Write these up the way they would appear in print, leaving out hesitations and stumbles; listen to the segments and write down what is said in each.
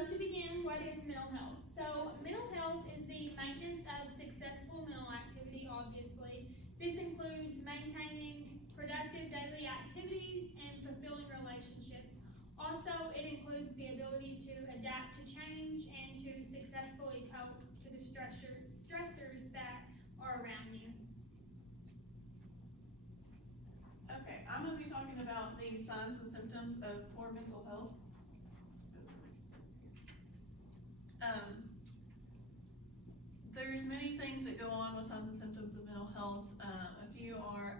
So to begin, what is mental health? So mental health is the maintenance of successful mental activity, obviously. This includes maintaining productive daily activities and fulfilling relationships. Also, it includes the ability to adapt to change and to successfully cope to the stressors that are around you. Okay, I'm going to be talking about the signs and symptoms of poor mental health. There's many things that go on with signs and symptoms of mental health. A few are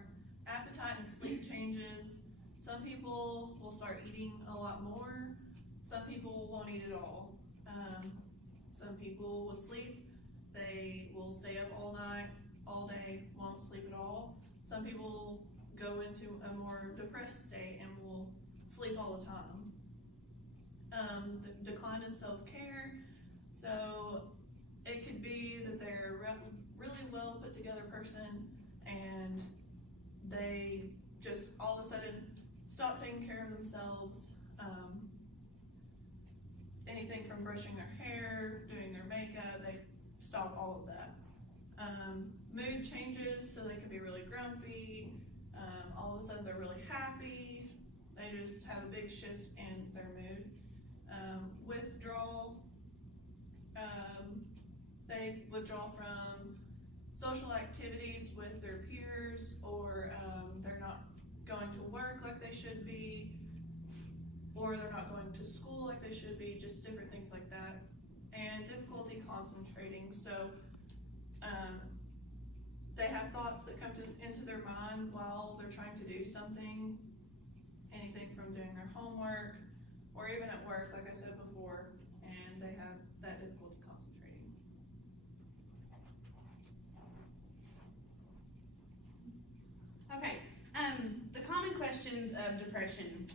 appetite and sleep changes. Some people will start eating a lot more. Some people won't eat at all. Some people will sleep. They will stay up all night, all day, won't sleep at all. Some people go into a more depressed state and will sleep all the time. The decline in self-care. So it could be that they're a really well put together person and they just all of a sudden stop taking care of themselves. Anything from brushing their hair, doing their makeup, they stop all of that. Mood changes, so they can be really grumpy. All of a sudden they're really happy. They just have a big shift in their mood. Withdrawal. They withdraw from social activities with their peers, or they're not going to work like they should be, or they're not going to school like they should be, just different things like that. And difficulty concentrating. So they have thoughts that come into their mind while they're trying to do something, anything from doing their homework or even at work, like I said before, and they have that difficulty concentrating. Okay, the common questions of depression.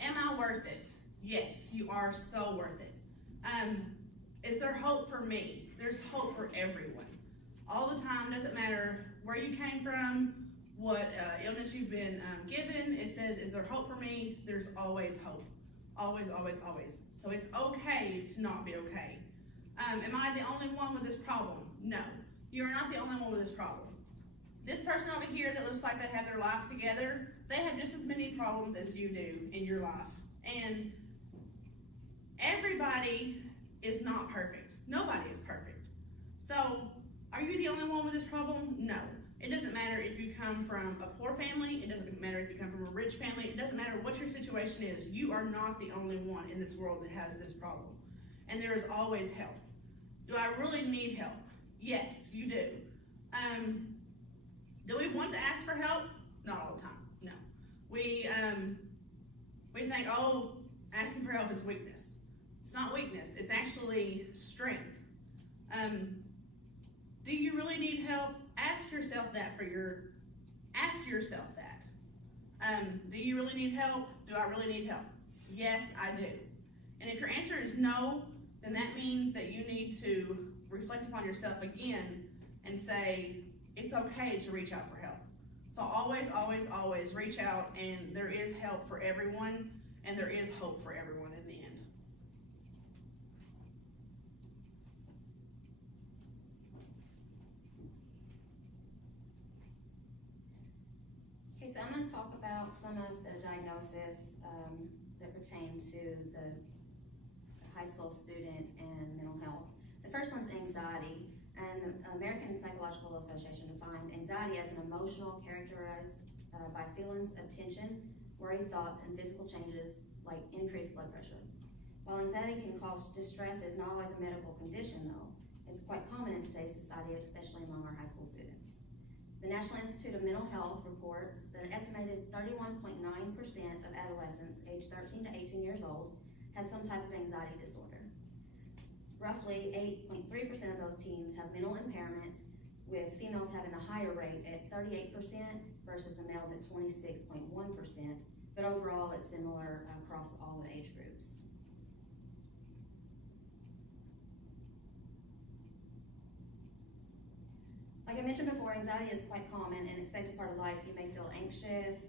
Am I worth it? Yes, you are so worth it. Is there hope for me? There's hope for everyone. All the time, doesn't matter where you came from, what illness you've been given. It says, is there hope for me? There's always hope. Always, always, always. So it's okay to not be okay. Am I the only one with this problem? No, you're not the only one with this problem. This person over here that looks like they have their life together, they have just as many problems as you do in your life. And everybody is not perfect. Nobody is perfect. So, are you the only one with this problem? No. It doesn't matter if you come from a poor family. It doesn't matter if you come from a rich family. It doesn't matter what your situation is. You are not the only one in this world that has this problem. And there is always help. Do I really need help? Yes, you do. Do we want to ask for help? Not all the time, no. We think, oh, asking for help is weakness. It's not weakness, it's actually strength. Do you really need help? Ask yourself that ask yourself that. Do you really need help? Do I really need help? Yes, I do. And if your answer is no, then that means that you need to reflect upon yourself again and say, it's okay to reach out for help. So always, always, always reach out, and there is help for everyone, and there is hope for everyone in the end. Okay, so I'm going to talk about some of the diagnoses that pertain to the high school student and mental health. The first one's anxiety. And the American Psychological Association defined anxiety as an emotional characterized by feelings of tension, worried thoughts, and physical changes like increased blood pressure. While anxiety can cause distress, it is not always a medical condition, though. It's quite common in today's society, especially among our high school students. The National Institute of Mental Health reports that an estimated 31.9% of adolescents aged 13 to 18 years old has some type of anxiety disorder. Roughly 8.3% of those teens have mental impairment, with females having the higher rate at 38% versus the males at 26.1%, but overall it's similar across all the age groups. Like I mentioned before, anxiety is quite common and expected part of life. You may feel anxious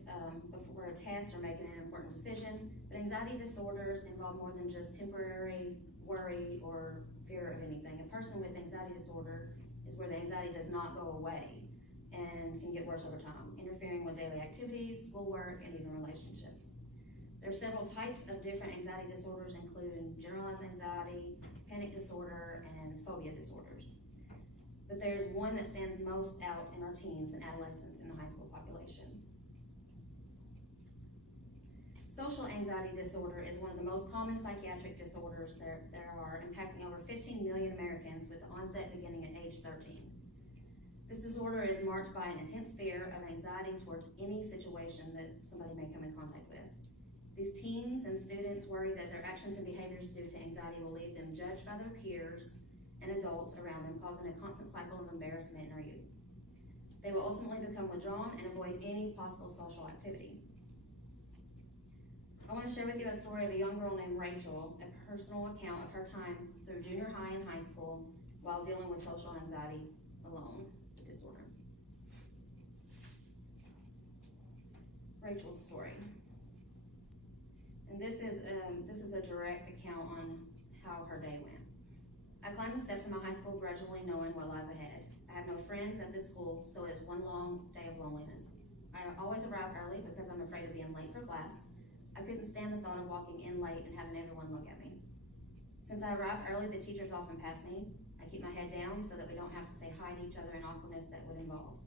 before a test or making an important decision, but anxiety disorders involve more than just temporary worry or fear of anything. A person with anxiety disorder is where the anxiety does not go away and can get worse over time, interfering with daily activities, schoolwork, and even relationships. There are several types of different anxiety disorders, including generalized anxiety, panic disorder, and phobia disorders. But there's one that stands most out in our teens and adolescents in the high school population. Social anxiety disorder is one of the most common psychiatric disorders there are, impacting over 15 million Americans with the onset beginning at age 13. This disorder is marked by an intense fear of anxiety towards any situation that somebody may come in contact with. These teens and students worry that their actions and behaviors due to anxiety will leave them judged by their peers and adults around them, causing a constant cycle of embarrassment in our youth. They will ultimately become withdrawn and avoid any possible social activity. I want to share with you a story of a young girl named Rachel, a personal account of her time through junior high and high school while dealing with social anxiety alone, the disorder. Rachel's story. And this is a direct account on how her day went. I climbed the steps of my high school grudgingly knowing what lies ahead. I have no friends at this school, so it's one long day of loneliness. I always arrive early because I'm afraid of being late for class. I couldn't stand the thought of walking in late and having everyone look at me. Since I arrive early, the teachers often pass me. I keep my head down so that we don't have to say hi to each other in awkwardness that would involve.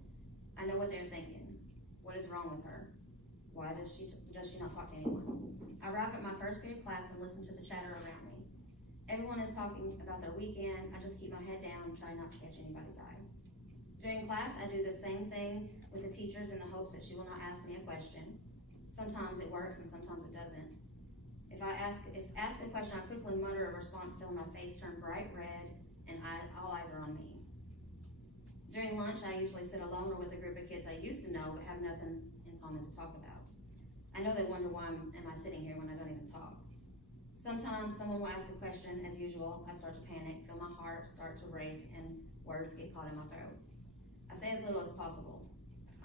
I know what they're thinking. What is wrong with her? Why does she not talk to anyone? I arrive at my first period class and listen to the chatter around me. Everyone is talking about their weekend. I just keep my head down and try not to catch anybody's eye. During class, I do the same thing with the teachers in the hopes that she will not ask me a question. Sometimes it works and sometimes it doesn't. If asked a question, I quickly mutter a response, feeling my face turn bright red and all eyes are on me. During lunch, I usually sit alone or with a group of kids I used to know but have nothing in common to talk about. I know they wonder why am I sitting here when I don't even talk. Sometimes someone will ask a question. As usual, I start to panic, feel my heart start to race, and words get caught in my throat. I say as little as possible.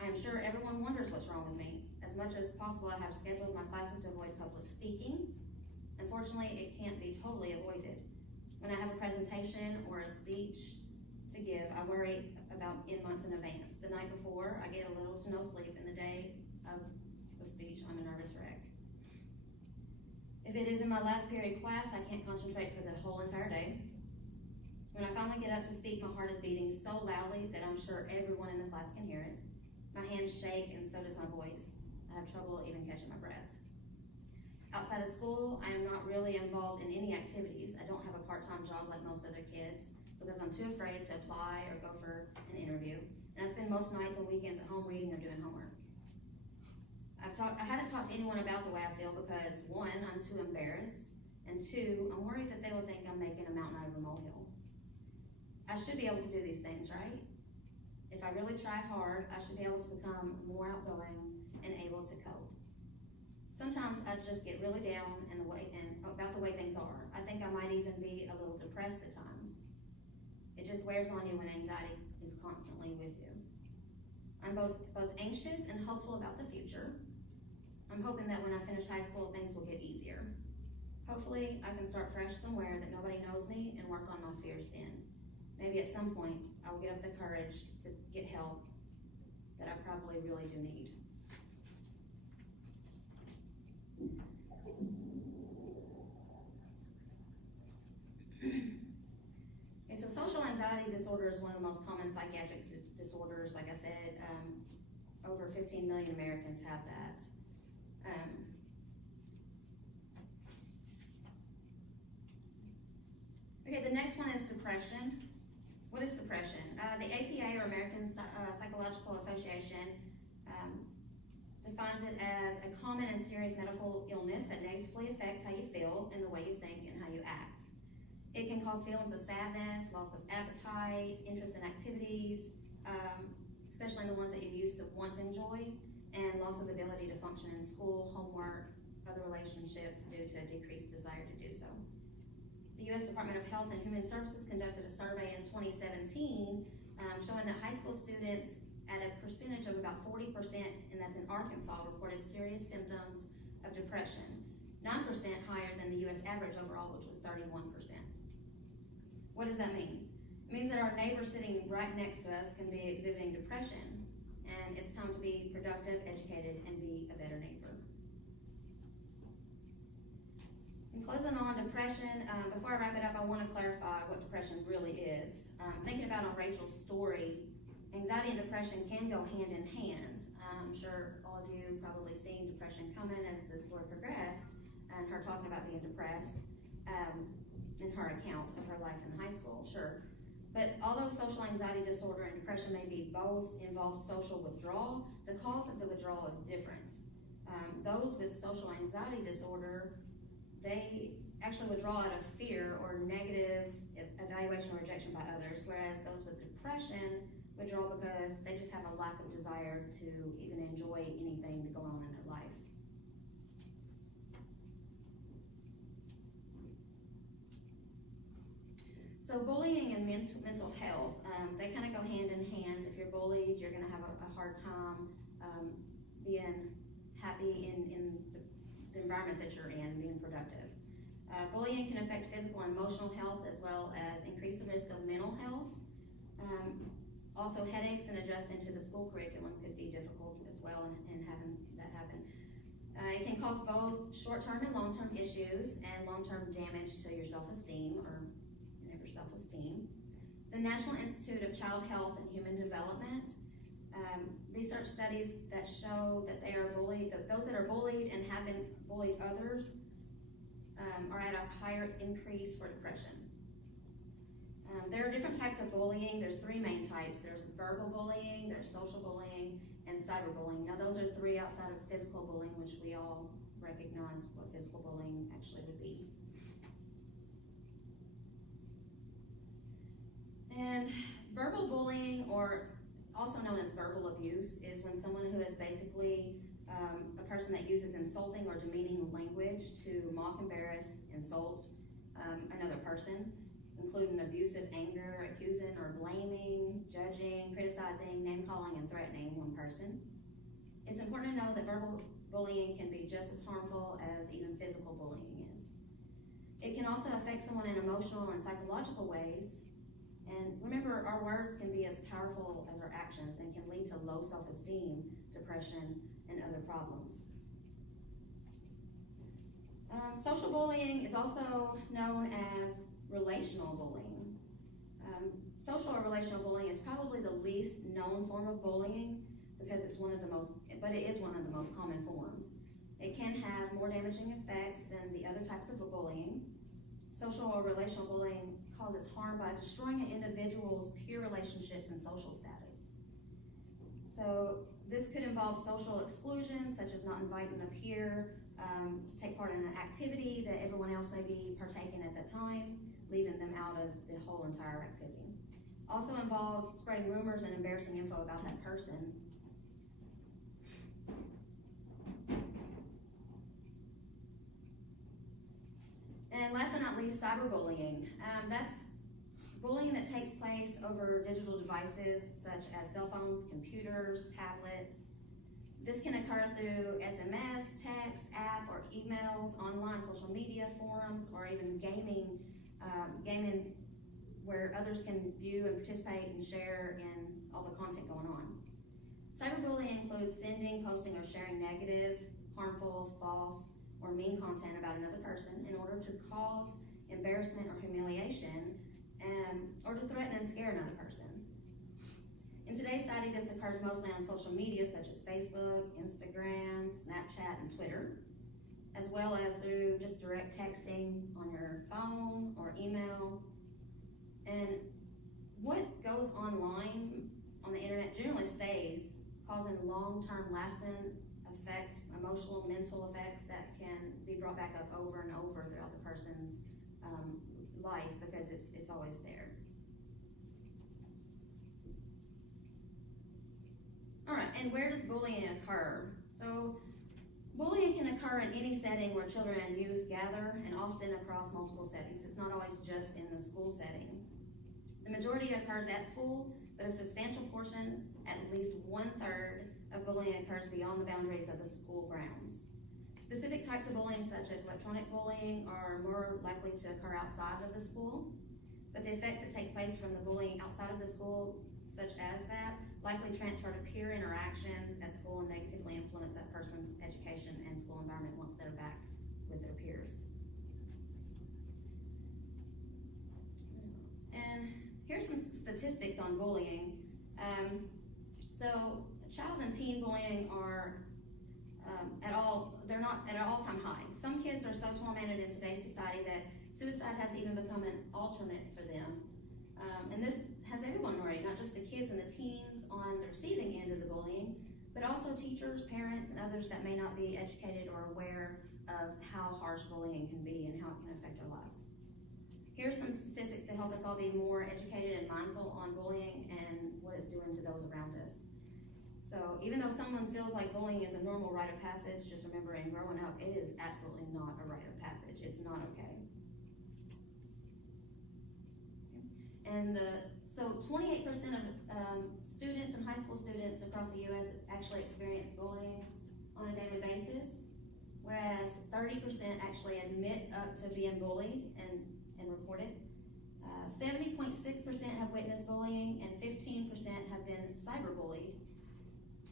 I am sure everyone wonders what's wrong with me. As much as possible, I have scheduled my classes to avoid public speaking. Unfortunately, it can't be totally avoided. When I have a presentation or a speech to give, I worry about in months in advance. The night before, I get a little to no sleep, and the day of the speech, I'm a nervous wreck. If it is in my last period class, I can't concentrate for the whole entire day. When I finally get up to speak, my heart is beating so loudly that I'm sure everyone in the class can hear it. My hands shake and so does my voice. I have trouble even catching my breath. Outside of school, I am not really involved in any activities. I don't have a part-time job like most other kids because I'm too afraid to apply or go for an interview. And I spend most nights and weekends at home reading or doing homework. I haven't talked to anyone about the way I feel because, one, I'm too embarrassed, and two, I'm worried that they will think I'm making a mountain out of a molehill. I should be able to do these things, right? If I really try hard, I should be able to become more outgoing and able to cope. Sometimes I just get really down about the way things are. I think I might even be a little depressed at times. It just wears on you when anxiety is constantly with you. I'm both anxious and hopeful about the future. I'm hoping that when I finish high school, things will get easier. Hopefully, I can start fresh somewhere that nobody knows me and work on my fears then. Maybe at some point, I will get up the courage to get help that I probably really do need. Okay, so social anxiety disorder is one of the most common psychiatric disorders. Like I said, over 15 million Americans have that. Okay, the next one is depression. What is depression? The APA, or American Psychological Association, defines it as a common and serious medical illness that negatively affects how you feel and the way you think and how you act. It can cause feelings of sadness, loss of appetite, interest in activities, especially in the ones that you used to once enjoy, and loss of the ability to function in school, homework, other relationships due to a decreased desire to do so. The U.S. Department of Health and Human Services conducted a survey in 2017 showing that high school students at a percentage of about 40%, and that's in Arkansas, reported serious symptoms of depression. 9% higher than the US average overall, which was 31%. What does that mean? It means that our neighbor sitting right next to us can be exhibiting depression, and it's time to be productive, educated, and be a better neighbor. In closing on depression, before I wrap it up, I want to clarify what depression really is. Thinking about on Rachel's story, anxiety and depression can go hand in hand. I'm sure all of you probably seen depression coming as the story progressed, and her talking about being depressed in her account of her life in high school, sure. But although social anxiety disorder and depression may be both involve social withdrawal, the cause of the withdrawal is different. Those with social anxiety disorder, they actually withdraw out of fear or negative evaluation or rejection by others, whereas those with depression withdraw because they just have a lack of desire to even enjoy anything going on in their life. So bullying and mental health, they kind of go hand in hand. If you're bullied, you're going to have a hard time being happy in the environment that you're in, being productive. Bullying can affect physical and emotional health as well as increase the risk of mental health. Also, headaches and adjusting to the school curriculum could be difficult as well in having that happen. It can cause both short-term and long-term issues and long-term damage to your self-esteem or self-esteem. The National Institute of Child Health and Human Development research studies that show that they are bullied, those that are bullied and have been bullied others are at a higher increase for depression. There are different types of bullying. There's three main types. There's verbal bullying, there's social bullying, and cyberbullying. Now those are three outside of physical bullying, which we all recognize what physical bullying actually would be. And verbal bullying, or also known as verbal abuse, is when someone who is basically a person that uses insulting or demeaning language to mock, embarrass, insult another person, including abusive anger, accusing or blaming, judging, criticizing, name-calling, and threatening one person. It's important to know that verbal bullying can be just as harmful as even physical bullying is. It can also affect someone in emotional and psychological ways. And remember, our words can be as powerful as our actions and can lead to low self-esteem, depression, and other problems. Social bullying is also known as relational bullying. Social or relational bullying is probably the least known form of bullying because it is one of the most common forms. It can have more damaging effects than the other types of bullying. Social or relational bullying causes harm by destroying an individual's peer relationships and social status. So this could involve social exclusion, such as not inviting a peer to take part in an activity that everyone else may be partaking at that time, leaving them out of the whole entire activity. Also involves spreading rumors and embarrassing info about that person. And last but not least, cyberbullying. That's bullying that takes place over digital devices such as cell phones, computers, tablets. This can occur through SMS, text, app, or emails, online social media forums, or even gaming where others can view and participate and share in all the content going on. Cyberbullying includes sending, posting, or sharing negative, harmful, false, or mean content about another person in order to cause embarrassment or humiliation, or to threaten and scare another person. In today's society, this occurs mostly on social media such as Facebook, Instagram, Snapchat, and Twitter, as well as through just direct texting on your phone or email. And what goes online on the internet generally stays, causing long-term lasting effects, emotional, mental effects that can be brought back up over and over throughout the person's life because it's always there. All right, and where does bullying occur? So bullying can occur in any setting where children and youth gather, and often across multiple settings. It's not always just in the school setting. The majority occurs at school, but a substantial portion, at least 1/3 of bullying, occurs beyond the boundaries of the school grounds. Specific types of bullying, such as electronic bullying, are more likely to occur outside of the school, but the effects that take place from the bullying outside of the school, such as that, likely transfer to peer interactions at school and negatively influence that person's education and school environment once they're back with their peers. And here's some statistics on bullying. So child and teen bullying are they're not at an all-time high. Some kids are so tormented in today's society that suicide has even become an alternate for them. And this has everyone worried, not just the kids and the teens on the receiving end of the bullying, but also teachers, parents, and others that may not be educated or aware of how harsh bullying can be and how it can affect our lives. Here's some statistics to help us all be more educated and mindful on bullying and what it's doing to those around us. So even though someone feels like bullying is a normal rite of passage, just remember, in growing up, it is absolutely not a rite of passage. It's not okay. And so 28% of students and high school students across the U.S. actually experience bullying on a daily basis, whereas 30% actually admit up to being bullied and report it. 70.6% have witnessed bullying, and 15% have been cyberbullied,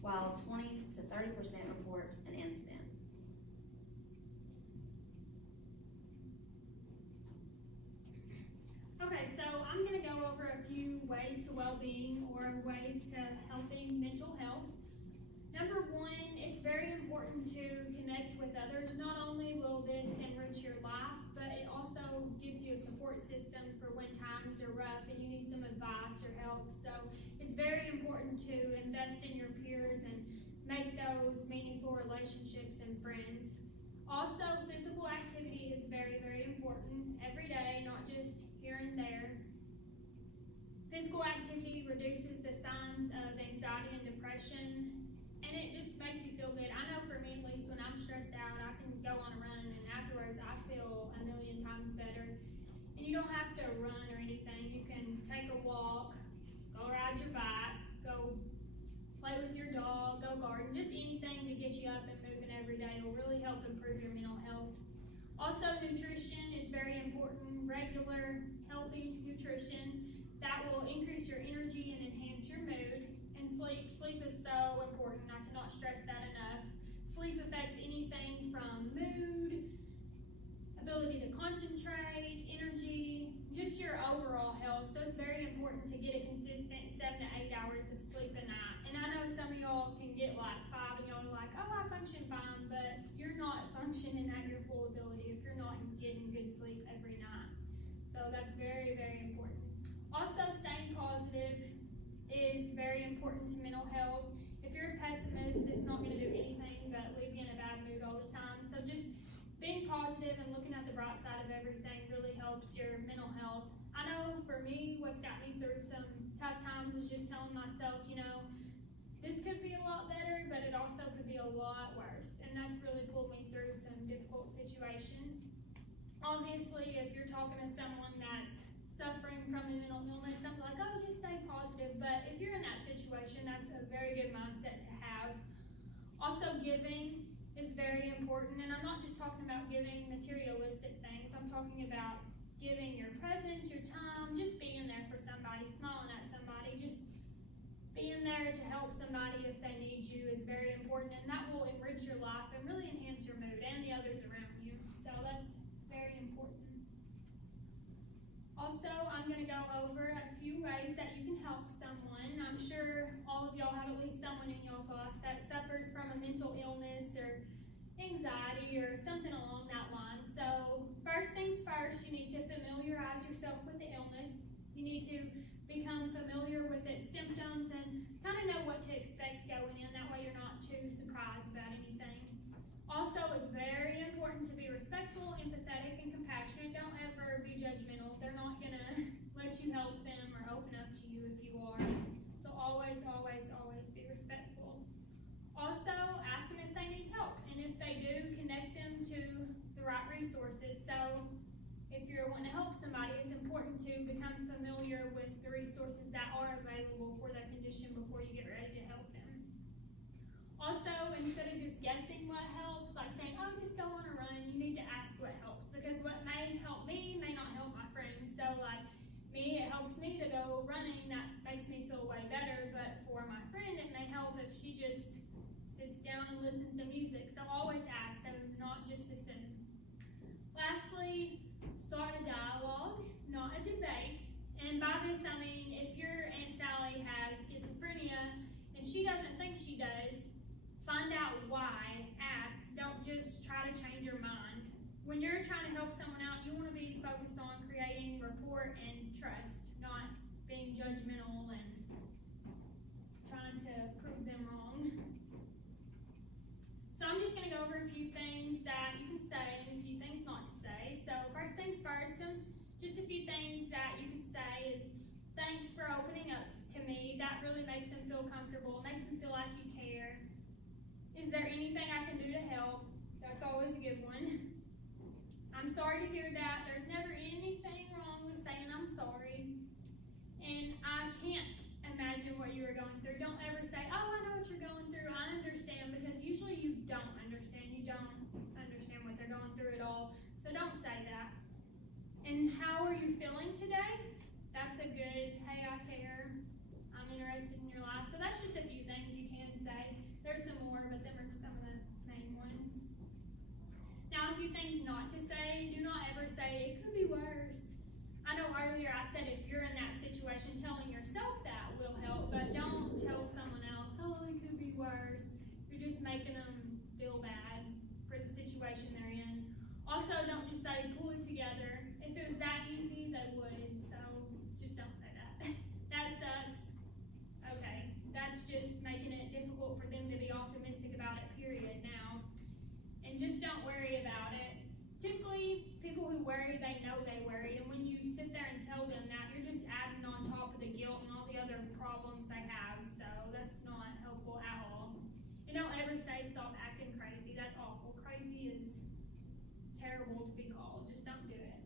while 20 to 30% report an incident. Okay, so I'm going to go over a few ways to well-being or ways to healthy mental health. Number one, it's very important to connect with others. Not only will this enrich your life, but it also gives you a support system for when times are rough and you need some advice or help. So it's very important to invest in your peers and make those meaningful relationships and friends. Also, physical activity is very, very important every day, not just here and there. Physical activity reduces the signs of anxiety and depression, and it just makes you feel good. I know for me, at least, when I'm stressed out, I can go on a run, and afterwards I feel a million times better. And you don't have to run or anything. You can take a walk, go ride your bike, go play with your dog, go garden, just anything to get you up and moving every day will really help improve your mental health. Also, nutrition is very important. Regular, healthy nutrition that will increase your energy and enhance your mood. And sleep is so important. I cannot stress that enough. Sleep affects anything from mood, ability to concentrate, energy, just your overall health. So it's very important to get a consistent 7 to 8 hours of sleep a night. And I know some of y'all can get like 5 and y'all are like, oh, I function fine, but you're not functioning at your full ability if you're not getting good sleep every night. So that's very, very important. Also, staying positive is very important to mental health. If you're a pessimist, it's not going to do anything but leave you in a bad mood all the time. So just being positive and looking at the bright side of everything really helps your mental health. I know for me, what's got me through some tough times is just telling myself, you know, this could be a lot better, but it also could be a lot worse. And that's really pulled me through some difficult situations. Obviously, if you're talking to someone that's suffering from a mental illness, don't be like, oh, just stay positive. But if you're in that situation, that's a very good mindset to have. Also, giving is very important. And I'm not just talking about giving materialistic things. I'm talking about giving your presence, your time, just being there for somebody, smiling at somebody, just being there to help somebody if they need you is very important. And that will enrich your life and really enhance your mood and the others around you. So that's very important. Also, I'm going to go over a few ways that you can help someone. I'm sure all of y'all have at least someone in y'all's life that suffers from a mental illness or anxiety or something along that line. So first things first, you need to familiarize yourself with the illness. You need to become familiar with its symptoms and kind of know what to expect going in. That way you're not too surprised about anything. Also, it's very important to be respectful, empathetic, and compassionate. Don't ever be judgmental. They're not going to let you help them or open up to you if you are. So always, always, always be respectful. Also, ask them if they need help. And if they do, connect them to the right resources. So if you're wanting to help somebody, it's important to become familiar with the resources that are available for their condition before you get ready to help them. Also, instead of just guessing what helps, like saying, oh, just go running, that makes me feel way better, but for my friend, it may help if she just sits down and listens to music. So always ask them, not just assume. Lastly, start a dialogue, not a debate. And by this, I mean, if your Aunt Sally has schizophrenia and she doesn't think she does, find out why, ask, don't just try to change your mind. When you're trying to help someone out, you want to be focused on creating rapport and trust, not being judgmental and trying to prove them wrong. So I'm just going to go over a few things that you can say and a few things not to say. So first things first, just a few things that you can say is, thanks for opening up to me. That really makes them feel comfortable, makes them feel like you care. Is there anything I can do to help? That's always a good one. I'm sorry to hear that. There's never anything wrong with saying I'm sorry. And I can't imagine what you are going through. Don't ever say, oh, I know what you're going through. I understand, because usually you don't understand. You don't understand what they're going through at all. So don't say that. And how are you feeling today? That's a good, hey, I care. I'm interested in your life. So that's just a few things you can say. There's some more, but them are some of the main ones. Now, a few things not to say. Do not ever say, it could be worse. I know earlier I said if you're in that situation, telling yourself that will help, but don't tell someone else, oh, it could be worse. You're just making them feel bad for the situation they're in. Also, don't just say, pull it together. If it was that easy, they would, so just don't say that. That sucks. Okay, that's just making it difficult for them to be optimistic about it, period, now. And just don't worry about it. Typically, people who worry, they know they worry, and when you sit there and tell them that, you're just adding on top of the guilt and all the other problems they have, so that's not helpful at all. And don't ever say, stop acting crazy. That's awful. Crazy is terrible to be called. Just don't do it.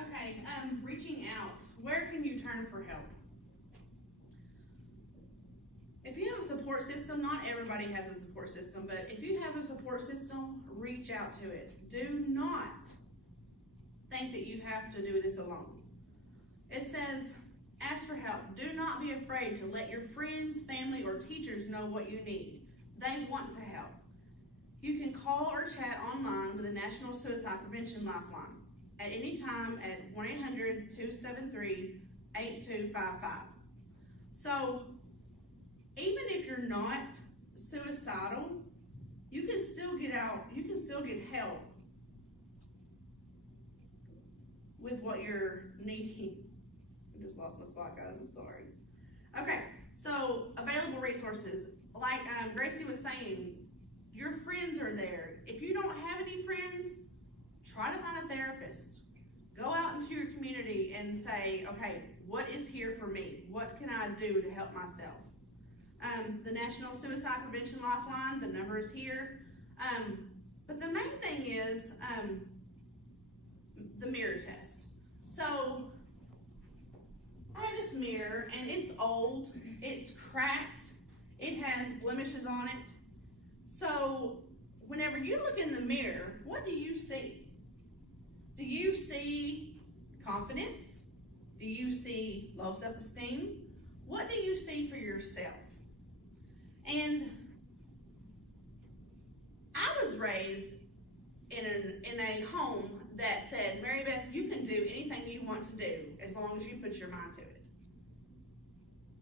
Okay, reaching out. Where can you turn for help? If you have a support system, not everybody has a support system, but if you have a support system, reach out to it. Do not think that you have to do this alone. It says, ask for help. Do not be afraid to let your friends, family, or teachers know what you need. They want to help. You can call or chat online with the National Suicide Prevention Lifeline at any time at 1-800-273-8255. So, even if you're not suicidal, you can still get out, you can still get help with what you're needing. I just lost my spot, guys, I'm sorry. Okay, so available resources. Like Gracie was saying, your friends are there. If you don't have any friends, try to find a therapist. Go out into your community and say, okay, what is here for me? What can I do to help myself? The National Suicide Prevention Lifeline, the number is here. But the main thing is the mirror test. So I have this mirror and it's old, it's cracked, it has blemishes on it. So whenever you look in the mirror, what do you see? Do you see confidence? Do you see low self-esteem? What do you see for yourself? And I was raised in a home that said, Mary Beth, you can do anything you want to do as long as you put your mind to it.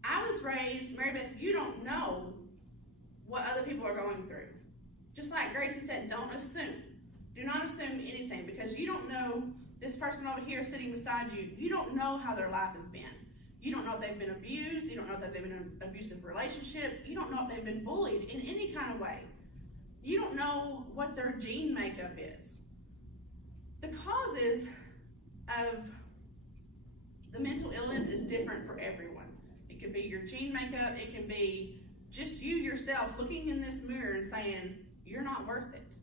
I was raised, Mary Beth, you don't know what other people are going through. Just like Gracie said, don't assume. Do not assume anything, because you don't know this person over here sitting beside you, you don't know how their life has been. You don't know if they've been abused, you don't know if they've been in an abusive relationship, you don't know if they've been bullied in any kind of way. You don't know what their gene makeup is. The causes of the mental illness is different for everyone. It could be your gene makeup, it can be just you yourself looking in this mirror and saying, you're not worth it,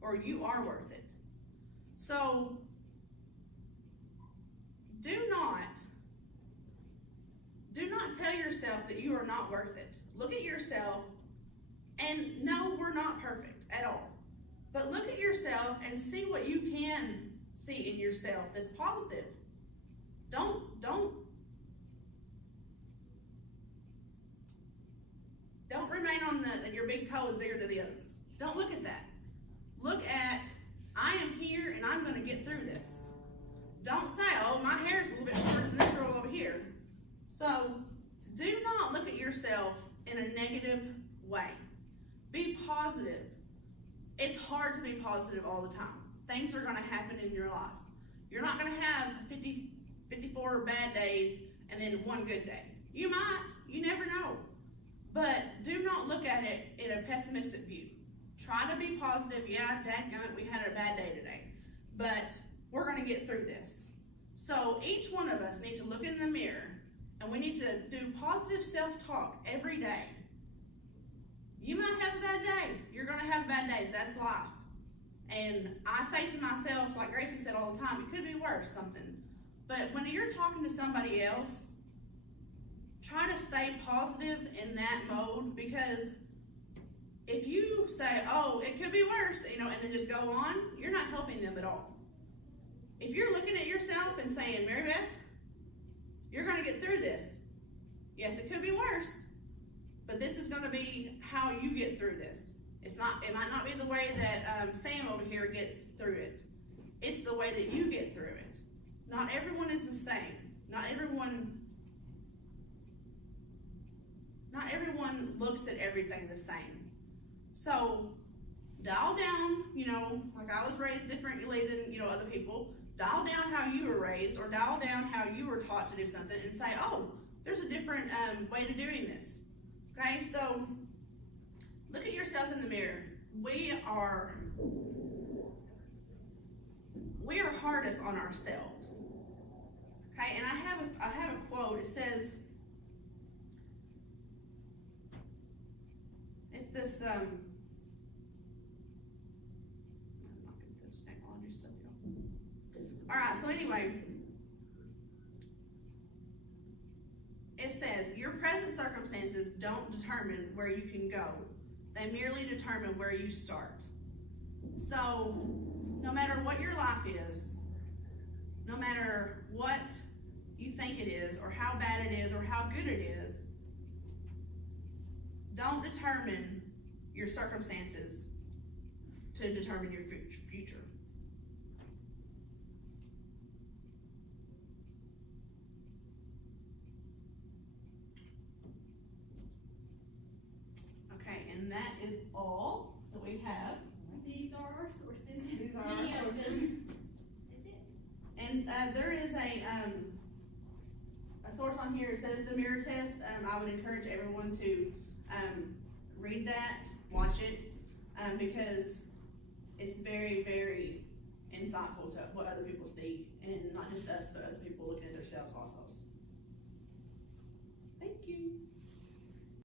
or you are worth it. So, do not tell yourself that you are not worth it. Look at yourself and no, we're not perfect at all. But look at yourself and see what you can see in yourself that's positive. Don't remain on that your big toe is bigger than the others. Don't look at that. Look at, I am here and I'm gonna get through this. Don't say, oh, my hair's a little bit shorter than this girl over here. So, do not look at yourself in a negative way. Be positive. It's hard to be positive all the time. Things are gonna happen in your life. You're not gonna have 54 bad days and then one good day. You might, you never know. But do not look at it in a pessimistic view. Try to be positive. Yeah, dadgummit, we had a bad day today. But we're gonna get through this. So each one of us needs to look in the mirror and we need to do positive self-talk every day. You might have a bad day. You're gonna have bad days, that's life. And I say to myself, like Gracie said all the time, it could be worse, something. But when you're talking to somebody else, try to stay positive in that mode, because if you say, oh, it could be worse, and then just go on, you're not helping them at all. If you're looking at yourself and saying, Mary Beth, you're gonna get through this. Yes, it could be worse, but this is gonna be how you get through this. It might not be the way that Sam over here gets through it. It's the way that you get through it. Not everyone is the same. Not everyone looks at everything the same. So dial down, like I was raised differently than, other people. Dial down how you were raised, or dial down how you were taught to do something, and say, oh, there's a different way to doing this. Okay, so look at yourself in the mirror. We are hardest on ourselves. Okay, and I have a quote. It says, it's this I'm not good at this technology stuff, y'all. All right, so anyway, it says, your present circumstances don't determine where you can go. They merely determine where you start. So, no matter what your life is, no matter what you think it is, or how bad it is, or how good it is, don't determine your circumstances to determine your future. Okay, and that is all that we have. These are our sources. These are our Many of sources. them. That's it. And there is a source on here. It says the mirror test. I would encourage everyone to read that, watch it, because it's very, very insightful to what other people see, and not just us, but other people looking at themselves also.